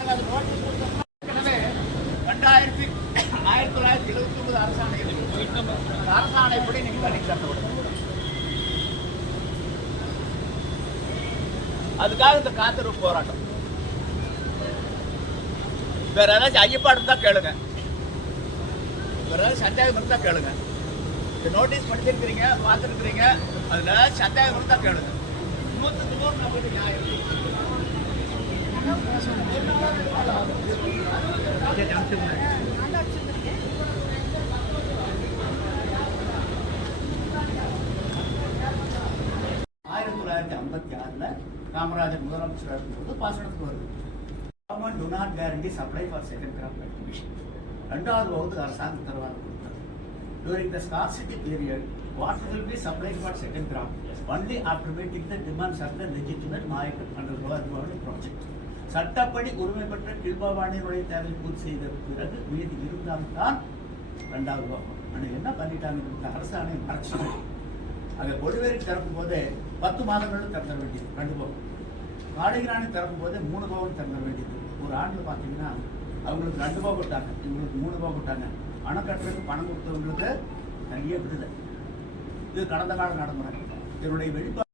1979 அரசாணைப்படி நீங்க தண்ணி திறந்து அதுக்காக இந்த காத்திருப்பு போராட்டம். வேற ஏதாச்சும் ஐயப்பாடு தான் கேளுங்க, வேற ஏதாவது சந்தேகம் இருந்தா கேளுங்க. இந்த நோட்டீஸ் படிச்சிருக்கிறீங்க, பார்த்துருக்கிறீங்க, அதுல சந்தேகம் இருந்தா கேளுங்க. 100க்கு 100 நமக்கு நியாயம். காமராஜர் முதலமைச்சர் இருக்கும்போது பாசனத்துக்கு வருது. Government to not guarantee supply for second crop cultivation. 2வது வகுப்பு அரசாங்கம் உத்தரவாதம் கொடுத்தது. During the scarcity period water will be supplied for second crop only after meeting the demands of the legitimate market under Goa project. சட்டப்படி உரிமை பெற்ற கில்பாவாணியினுடைய தேவை பூர்த்தி செய்த பிறகு மீதி இருந்தால்தான் 2வது வகுப்பு. ஆனால் என்ன பண்ணிட்டாங்க, அரசாணை மறைச்சிட்டாங்க. அங்கே கொடிவேரி திறக்கும் போதே 10 மாதங்களும் திறந்துட வேண்டியது 2 பவுன். காடைகிராணி திறக்கும் போதே 3 பவுன் திறந்துட வேண்டியது. ஒரு ஆண்டில் பார்த்தீங்கன்னா அவங்களுக்கு 2 பவுன் விட்டாங்க, இவங்களுக்கு 3 பவுன் விட்டாங்க. அணைக்கட்டுறதுக்கு பணம் கொடுத்தவங்களுக்கு நிறைய விடுதலை. இது கடந்த கால நடைமுறை. இதனுடைய வெளிப்பாடு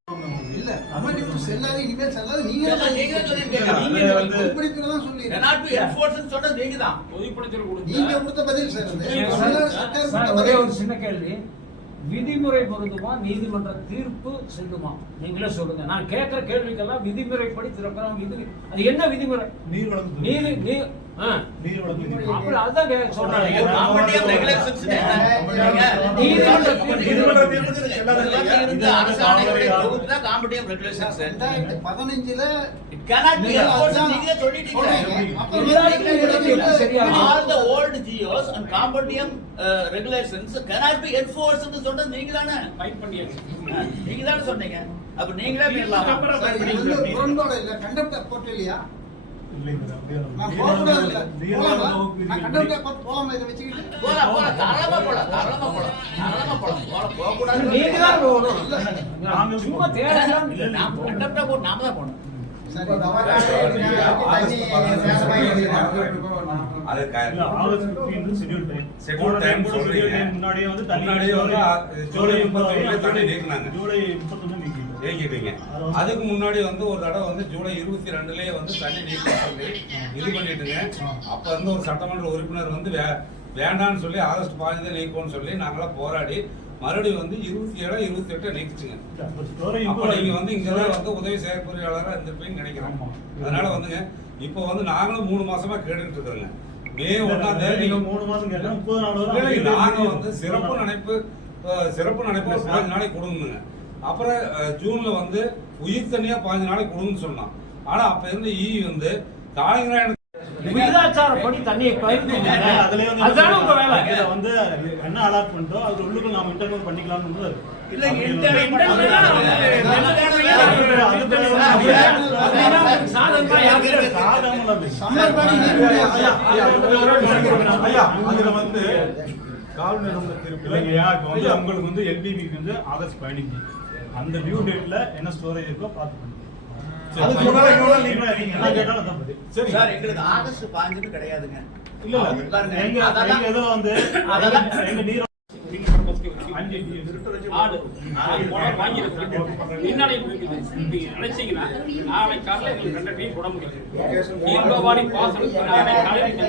விதிமுறை பொருந்துமா, நீதிமன்ற தீர்ப்பு செல்லுமா? நீங்களே சொல்லுங்க. நான் கேட்கிற கேள்விக்கெல்லாம் விதிமுறைப்படி திறக்கிறோம். அது என்ன விதிமுறை? அப்புறம் அதான் சொல்றாங்க. சொன்னீங்க. அப்ப நீங்களே அதுக்கு முன்னாடி வந்து ஒரு தடவை வந்து ஜூலை 22 வந்து தண்ணி நீக்க சொல்லி இது பண்ணிட்டுங்க. அப்ப வந்து ஒரு சட்டமன்ற உறுப்பினர் வந்து வேண்டான்னு சொல்லி ஆகஸ்ட் 15 நீக்கணும்னு சொல்லி நாங்களாம் போராடி மறுபடியும் வந்து 27, 28 நீக்கிச்சுங்க. அப்ப நீங்க வந்து இங்கதான் வந்து உதவி செயற்பொறியாளராக இருந்திருப்பீங்கன்னு நினைக்கிறோம். அதனால வந்துங்க இப்போ வந்து நாங்களும் 3 மாசமா கேட்டுட்டு இருக்கிறோங்க. மே 1ஆம் தேதி 3 மாசம் கேட்டோம். 30 நாள் நாங்க வந்து சிறப்பு நினைப்பு 15 நாளைக்கு கொடுங்க. அப்புறம் ஜூன்ல வந்து உயிர் தண்ணியா 15 நாளைக்கு கொடுன்னு சொன்னான். ஆனா அப்ப இருந்து வந்து விகிதாச்சாரப்படி தண்ணியை வந்து என்ன அலாட் பண்ணிட்டோம் அது உள்ளுக்குள்ள நாம இன்டர்வியூ பண்ணிக்கலாம்னு அதுல வந்து காவல் நிறுவன திருப்பி உங்களுக்கு வந்து எல்பிபிக்கு வந்து ஆகஸ்ட் 15 அந்த டியூ டேட்ல என்ன ஸ்டோரேஜ் இருக்கோ பார்த்து ஆகஸ்ட் 15 கிடையாதுங்க. நாளை காலையில 2 டீம் போட முடியும். நீர்வாடி பாசனத்துக்கு நாளை காலையில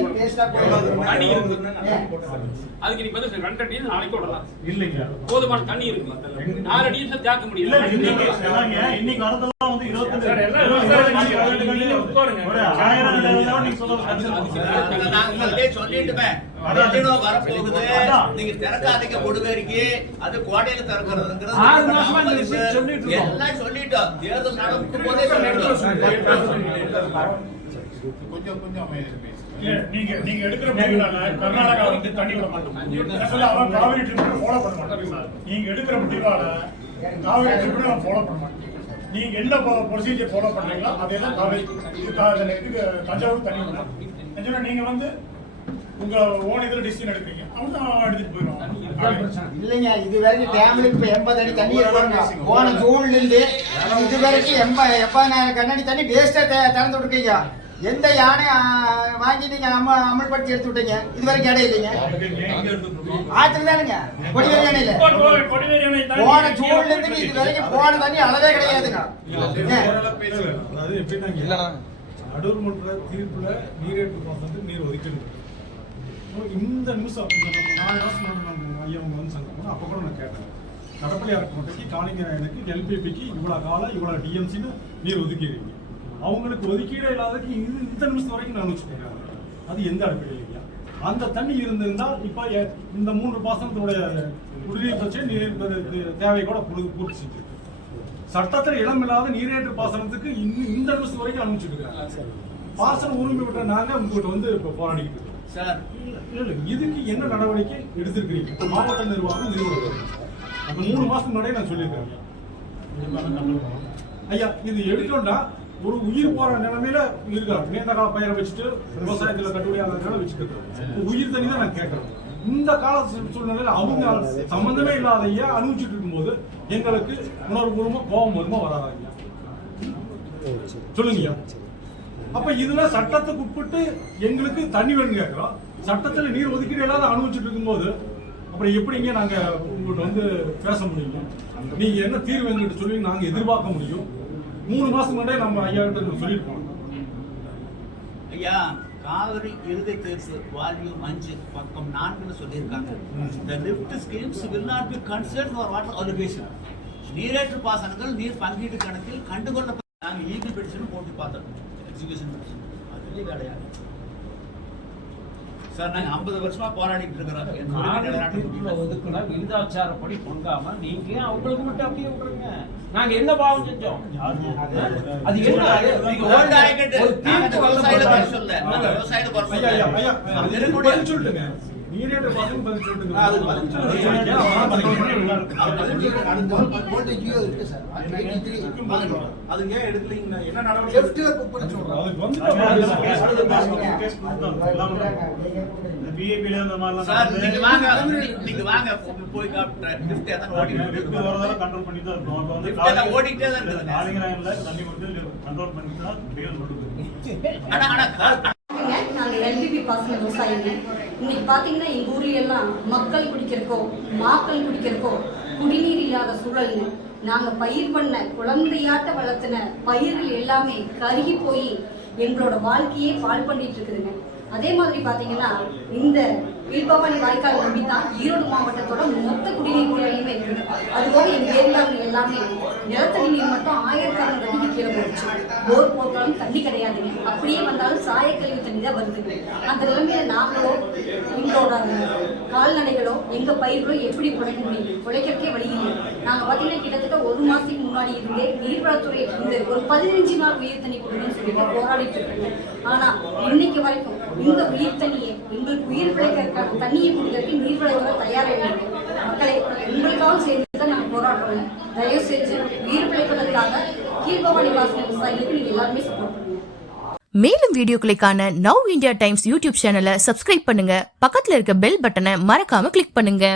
அதுக்கு நீ பதில் 2 டீம் நாளைக்கு விடலாம். இல்லைங்க, போதுமான தண்ணி இருக்கு. 4 டீம் ஜாக்க முடியல. இன்னைக்கு வரதெல்லாம் வந்து 22 சொல்லிட்டுமே வரப்போகுது. நீங்க திறக்காதீங்க கொடுவேரிக்கு, அது கோடையில திறக்கிறதுங்கிறது எல்லாம் சொல்லிட்டோம். தேர்தல் நடக்கும் போதே நீங்க எடுக்கிற முடிவுனால கர்நாடகா வந்து தண்ணி விட மாட்டோம். அவன் காவிரி ட்ரிபியூனல் ஃபாலோ பண்ண மாட்டாங்க. நீங்க எடுக்கிற முடிவால காவிரி ட்ரிபியூனல் ஃபாலோ பண்ண மாட்டோம். நீங்க என்ன ப்ரொசீஜர் ஃபாலோ பண்றீங்களோ அதெல்லாம் காவிரி தஞ்சாவூர் தண்ணி விடணும். நீங்க வந்து உங்க ஓன் இதுல டிசிஷன் எடுக்கிறீங்க, அவங்க எடுத்துட்டு போயிடுவாங்க. இல்லைங்க, இது வரைக்கும் டேம்ல இப்ப 80 அடி தண்ணி இருக்காங்க. போன ஜூன்ல இருந்து இது வரைக்கும் 80,000 கண்ணாடி தண்ணி வேஸ்டா திறந்து விட்டுருக்கீங்க. எந்த யானை வாங்கி நீங்க அமல்படுத்தி எடுத்து விட்டீங்க? இது வரைக்கும் இடம் இல்லைங்க. ஆத்துல தானுங்க கொடிவேரி அணையில போன ஜூன்ல இருந்து இது வரைக்கும் போன தண்ணி அளவே கிடையாதுங்க. அதாவது எப்படின்னா நடுவர்மன்ற தீர்ப்புல நீரேற்று பாசனத்துக்கு நீர் ஒதுக்கீடு இந்த நிமிஷம் 4 வருஷம் ஐயா வந்து சங்கம் அப்போ கூட நான் கேட்டேன். கடப்பள்ளி அரக்கோட்டைக்கு காணிங்கிற எனக்கு எல்பிபிக்கு இவ்வளவு காலம் இவ்வளவு டிஎம்சின்னு நீர் ஒதுக்கிடுவீங்க. அவங்களுக்கு ஒதுக்கீடே இல்லாததுக்கு இந்த நிமிஷம் வரைக்கும் நான் வச்சுக்கோங்க. அது எந்த அடிப்படையிலையா? அந்த தண்ணி இருந்திருந்தால் இப்ப இந்த 3 பாசனத்துடைய குடிநீர் பிரச்சனை நீர் தேவை கூட பூர்த்தி செஞ்சு சட்டத்தில் இடமில்லாத நீரேற்று பாசனத்துக்கு இந்த நிமிஷம் வரைக்கும் அனுப்பிச்சுட்டு இருக்காங்க. பாசனம் உரிமை விட்ட நாங்க உங்ககிட்ட வந்து இப்ப போராடிக்கிட்டு இருக்கோம். இதுக்கு என்ன நடவடிக்கை எடுத்திருக்கிறீங்க? மாவட்ட நிர்வாகம் நிறுவனம் அந்த 3 மாசம் முன்னாடியே நான் சொல்லியிருக்கேன் ஐயா. இது எடுத்தோம்னா ஒரு உயிர் போற நிலைமையில இருக்காரு. நீண்ட கால பயிரை வச்சுட்டு விவசாயத்துல கட்டுப்படியாளர்களை வச்சுட்டு இருக்கோம். உயிர் தண்ணி தான் நான் கேட்கறேன். இந்த கால சூழ்நிலையில அவங்க சம்பந்தமே இல்லாத அனுபவிச்சுட்டு இருக்கும்போது எங்களுக்கு உணர்வுபூர்வமா கோபம் வருமா வராதாங்க? சொல்லுங்க. அப்ப இதுல சட்டத்துக்கு உட்பட்டு எங்களுக்கு தண்ணி வேணும் கேட்கிறோம். சட்டத்துல நீர் ஒதுக்கீடு இல்லாத அனுபவிச்சுட்டு இருக்கும்போது அப்புறம் எப்படிங்க நாங்க உங்கள்கிட்ட வந்து பேச முடியும்? நீங்க என்ன தீர்வு எங்கிட்ட சொல்லி நாங்க எதிர்பார்க்க முடியும்? 3 மாசம் முன்னாடியே நம்ம ஐயா கிட்ட சொல்லியிருக்கோம். ஐயா, காவிரி இறுதி தீர்ப்பு வால்யூம் 5 பக்கம் 4 சொல்லியிருக்காங்க. The lift schemes will not be considered for water allocation. நீரேற்று பாசனங்கள் நீர் பங்கீடு கணக்கில் கண்டுகொள்ள நாங்கள் ஈபி பெடிஷன் போட்டு பார்த்தோம். எக்ஸிகியூஷன் பெடிஷன் அதுலேயே கிடையாது சார். நாங்கள் 50 வருஷமா போராடிட்டு இருக்கிறோம். ஒதுக்குனா விருதாச்சாரப்படி பொங்காம நீங்க அவங்களுக்கு மட்டும் அப்படியே விட்டுருங்க. நாங்க என்ன பாவம் செஞ்சோம்? அது என்ன சொல்லுங்க. நீரேற்று பாசனம் பதில் சொல்லுங்க. அது ஏன் எடுக்கலீங்க? என்ன நடவடிக்கை ஓடிட்டே தான் நாங்க எல்பிபி பாசன விவசாயிங்க. இன்னைக்கு பாத்தீங்கன்னா எங்க ஊர்ல எல்லாம் மக்கள் குடிக்கிறக்கோ மாக்கள் குடிக்கிறக்கோ குடிநீர் இல்லாத சூழல்ங்க. நாங்க பயிர் பண்ண குழந்தையாட்ட வளர்த்தின பயிர்கள் எல்லாமே கருகி போய் எங்களோட வாழ்க்கையே பால் பண்ணிட்டு இருக்குதுங்க. அதே மாதிரி பாத்தீங்கன்னா இந்த வீர்பவானி வாய்க்கால் நம்பி தான் ஈரோடு மாவட்டத்தோட மொத்த குடிநீர் தேவையுமே இருக்குது. அதுபோக எங்க ஏரியாவில் எல்லாமே நிலத்தடி நீர் மட்டும் 1000 அடிக்கு கீழே போயிடுச்சு. போர் போட்டாலும் தண்ணி கிடையாதுங்க. அப்படியே வந்தாலும் சாயக்கழிவு தண்ணி தான் வருதுங்க. அந்த நிலைமையில நாங்களோ எங்களோட கால்நடைகளோ எங்க பயிர்களோ எப்படி பிழைக்க முடியும்? பிழைக்கிறதுக்கே வழி இல்லை. நாங்க பாத்தீங்கன்னா கிட்டத்தட்ட 1 மாசத்துக்கு முன்னாடி இருந்தே நீர்வளத்துறை இருந்து ஒரு 15 நாள் உயிர் தண்ணி கொடுக்கணும்னு சொல்லிட்டு போராடிட்டு இருக்காங்க. ஆனா இன்னைக்கு வரைக்கும் இந்த உயிர் தண்ணியை எங்களுக்கு உயிர் பிழைக்கிறதுக்கான தண்ணியை கொடுக்கறதுக்கு நீர்வளத்துறை தயாரா இல்லை. மக்களை உங்களுக்காகவும் சேர்ந்துதான் நாங்கள் போராடுறோம். தயவு செஞ்சு உயிர் பிழைப்பதற்காக கீழ்பவானி பாசன விவசாயிகளுக்கு நீங்க எல்லாருமே சப்போர்ட் பண்ணுங்க. மேலும் வீடியோக்களை காண நவ் இந்தியா டைம்ஸ் யூடியூப் சேனலை சப்ஸ்கிரைப் பண்ணுங்க. பக்கத்துல இருக்க பெல் பட்டனை மறக்காம கிளிக் பண்ணுங்க.